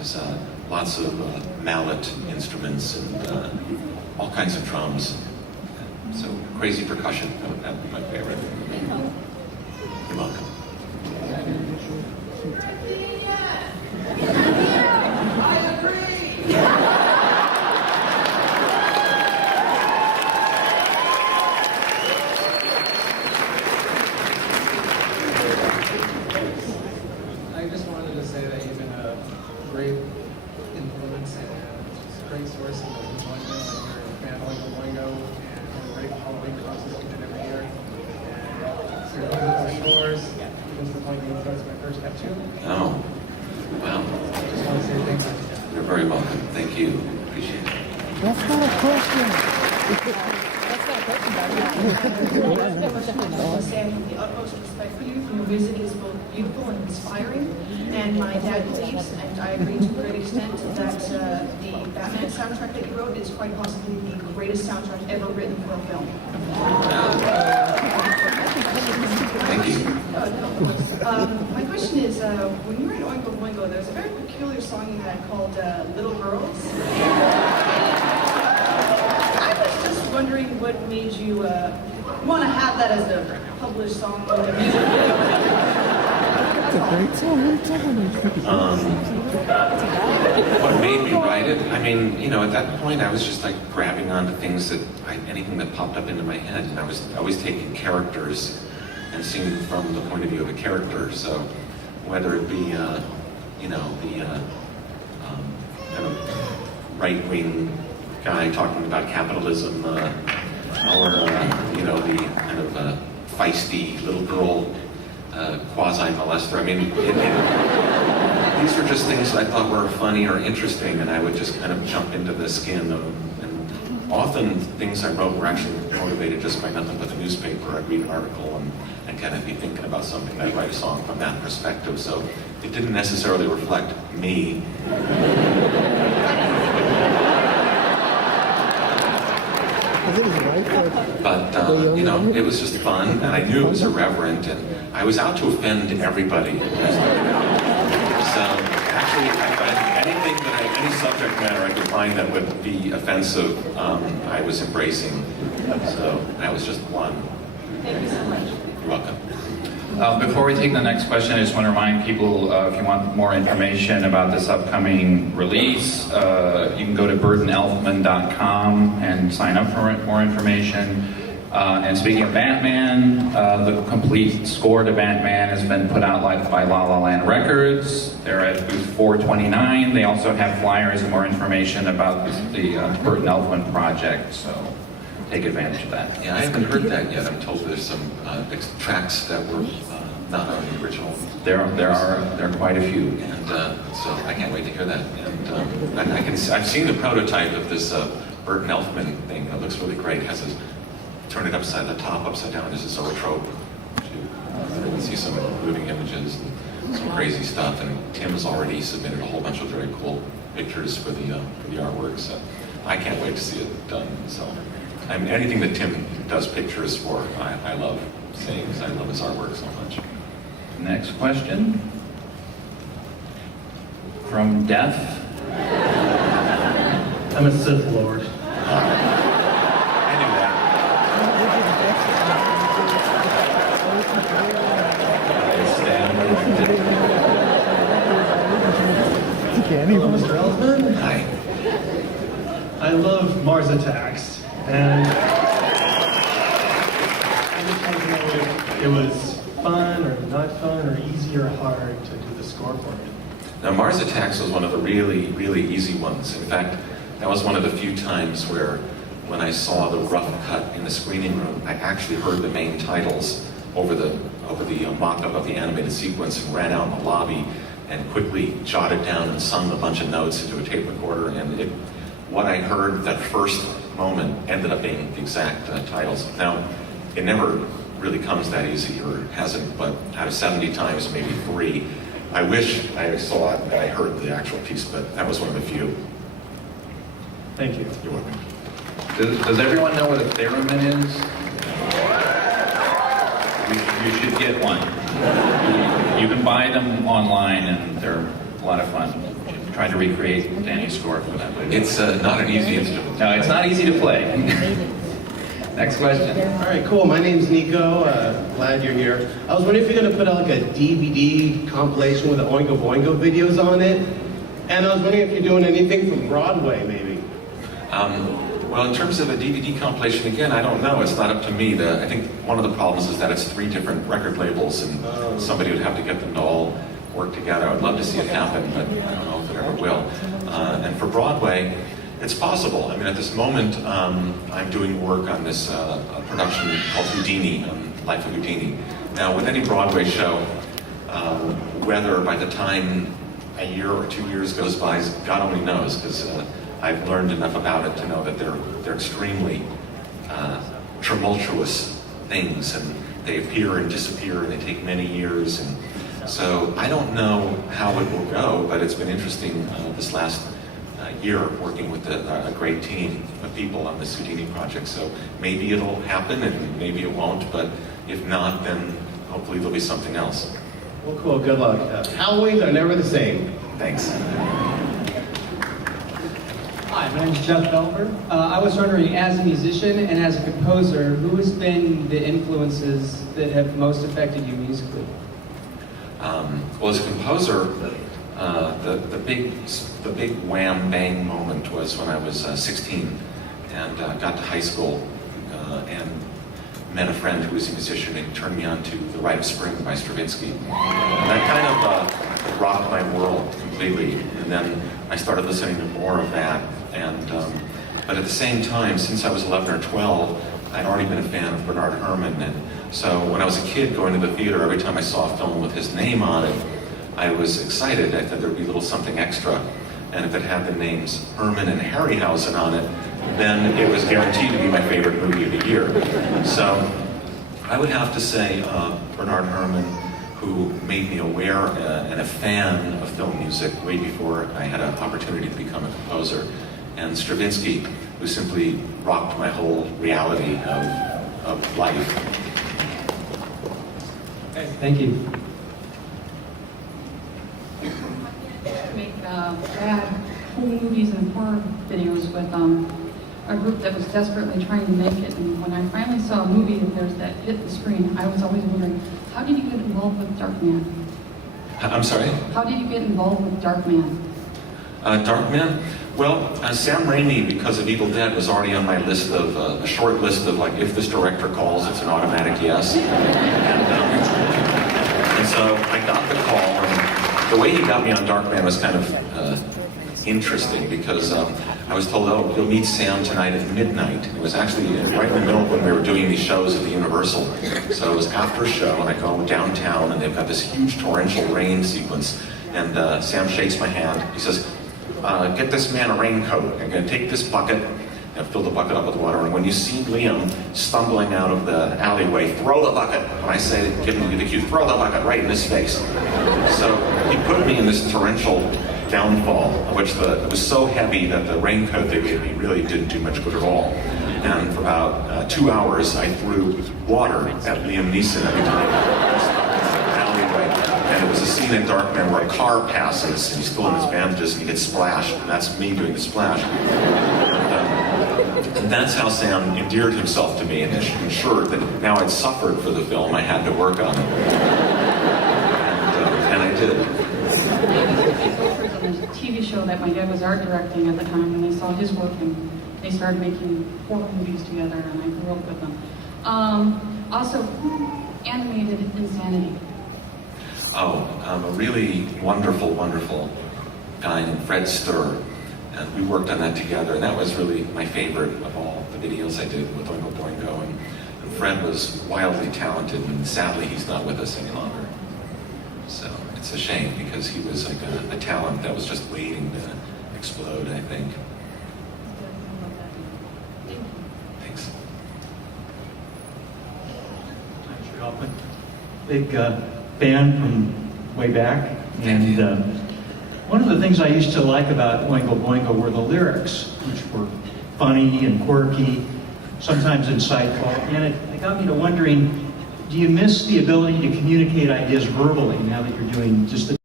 There's lots of mallet instruments and all kinds of drums. So crazy percussion, that would be my favorite. You're welcome. I agree! I just wanted to say that you've been a great influence and a great source of enjoyment with your family in Boingo, and a great Halloween process we did every year. And your musical scores, even to the point that you influenced my first tattoo. Oh, wow. I just want to say thank you. You're very welcome. Thank you. Appreciate it. That's not a question. That's not a question, I stand with the utmost respect for you. Your music is both beautiful and inspiring, and my dad believes, and I agree to a great extent, that the Batman soundtrack that you wrote is quite possibly the greatest soundtrack ever written for a film. Thank you. My question is, when you were in Oingo Boingo, there's a very peculiar song you had called Little Girls. I was just wondering what made you want to have that as a published song with a music video. It's a great song. What made me write it? I mean, at that point, I was just like grabbing onto things anything that popped up into my head, and I was always taking characters and seeing from the point of view of a character. So whether it be, the kind of right-wing guy talking about capitalism, or the kind of feisty little girl quasi-molester. I mean, these were just things that I thought were funny or interesting, and I would just kind of jump into the skin of them. And often things I wrote were actually motivated just by nothing but the newspaper. I'd read an article and kind of be thinking about something, and I'd write a song from that perspective. So it didn't necessarily reflect me. But, it was just fun, and I knew it was irreverent, and I was out to offend everybody. So, actually, any subject matter I could find that would be offensive, I was embracing. So, that was just one. Thank you so much. You're welcome. Before we take the next question, I just want to remind people, if you want more information about this upcoming release, you can go to burtonelfman.com and sign up for more information. And speaking of Batman, the complete score to Batman has been put out by La La Land Records. They're at booth 429. They also have flyers and more information about the Burton Elfman project, so take advantage of that. Yeah, I haven't heard that yet. I'm told there's some tracks that were not on the original. There are quite a few. And so I can't wait to hear that. And I've seen the prototype of this Burton Elfman thing. It looks really great. It has a turn it the top upside down. There's a zoetrope. You can see some moving images and some crazy stuff. And Tim's already submitted a whole bunch of very cool pictures for the artwork. So I can't wait to see it done. So anything that Tim does pictures for, I love seeing, because I love his artwork so much. Next question from Death. I'm a Sith Lord. I knew that. Hello, Mr. Elfman. Hi. I love Mars Attacks, and I just wanted to know if it was fun or not fun or easy or hard to do the score for me. Now, Mars Attacks was one of the really, really easy ones. In fact, that was one of the few times where, when I saw the rough cut in the screening room, I actually heard the main titles over the mock-up of the animated sequence and ran out in the lobby and quickly jotted down and sung a bunch of notes into a tape recorder. And what I heard that first moment ended up being the exact titles. Now, it never really comes that easy, or hasn't, but out of 70 times, maybe 3. I wish I saw it and I heard the actual piece, but that was one of the few. Thank you. You're welcome. Does everyone know what a theremin is? You should get one. You can buy them online, and they're a lot of fun. You should tried to recreate Danny's score for that movie. It's not an easy instrument. No, it's not easy to play. Next question. All right, cool. My name's Nico. Glad you're here. I was wondering if you're going to put out like a DVD compilation with the Oingo Boingo videos on it. And I was wondering if you're doing anything from Broadway, maybe. Well, in terms of a DVD compilation, again, I don't know. It's not up to me. I think one of the problems is that it's 3 different record labels, and somebody would have to get them to all work together. I would love to see it happen, but I don't know if it ever will. And for Broadway, it's possible. I mean, at this moment, I'm doing work on this production called Houdini, Life of Houdini. Now, with any Broadway show, whether by the time a year or 2 years goes by, God only knows, because I've learned enough about it to know that they're extremely tumultuous things, and they appear and disappear, and they take many years. And so I don't know how it will go, but it's been interesting this last year working with a great team of people on this Houdini project. So maybe it'll happen, and maybe it won't. But if not, then hopefully there'll be something else. Well, cool. Good luck. Halloweens are never the same. Thanks. Hi, my name is Jeff Belver. I was wondering, as a musician and as a composer, who has been the influences that have most affected you musically? Well, as a composer, the big wham bang moment was when I was 16 and got to high school and met a friend who was a musician and turned me on to The Rite of Spring by Stravinsky. And that kind of rocked my world completely. And then I started listening to more of that. And but at the same time, since I was 11 or 12, I'd already been a fan of Bernard Herrmann. And so when I was a kid going to the theater, every time I saw a film with his name on it, I was excited. I thought there'd be a little something extra. And if it had the names Herrmann and Harryhausen on it, then it was guaranteed to be my favorite movie of the year. So I would have to say Bernard Herrmann, who made me aware and a fan of film music way before I had an opportunity to become a composer. And Stravinsky, who simply rocked my whole reality of life. Okay, thank you. Make bad home movies and horror videos with a group that was desperately trying to make it. And when I finally saw a movie of theirs that hit the screen, I was always wondering, how did you get involved with Darkman? I'm sorry? How did you get involved with Darkman? Darkman? Well, Sam Raimi, because of Evil Dead, was already on my list of, a short list of, like, if this director calls, it's an automatic yes. And so I got the call, and the way he got me on Darkman was kind of interesting, because I was told, oh, you'll meet Sam tonight at midnight. It was actually right in the middle of when we were doing these shows at the Universal. So it was after a show, and I go downtown, and they've got this huge torrential rain sequence. And Sam shakes my hand. He says, get this man a raincoat. I'm going to take this bucket and fill the bucket up with water. And when you see Liam stumbling out of the alleyway, throw the bucket. And I say, give him the cue, throw the bucket right in his face. So he put me in this torrential downfall, which it was so heavy that the raincoat they gave me really didn't do much good at all. And for about 2 hours, I threw water at Liam Neeson every time. And it was a scene in Darkman where a car passes, and he's still in his bandages, and he gets splashed, and that's me doing the splash. And that's how Sam endeared himself to me and ensured that now I'd suffered for the film, I had to work on it. And I did. On a TV show that my dad was art directing at the time, and they saw his work, and they started making horror movies together, and I grew up with them. Also, animated Insanity. Oh, a really wonderful, wonderful guy named Fred Sturr, and we worked on that together, and that was really my favorite of all the videos I did with Oingo Boingo, and Fred was wildly talented, and sadly he's not with us any longer. So it's a shame, because he was like a talent that was just waiting to explode, I think. Thanks. Hi, Elfman. Big fan from way back. And one of the things I used to like about Oingo Boingo were the lyrics, which were funny and quirky, sometimes insightful. And it got me to wondering, do you miss the ability to communicate ideas verbally now that you're doing just the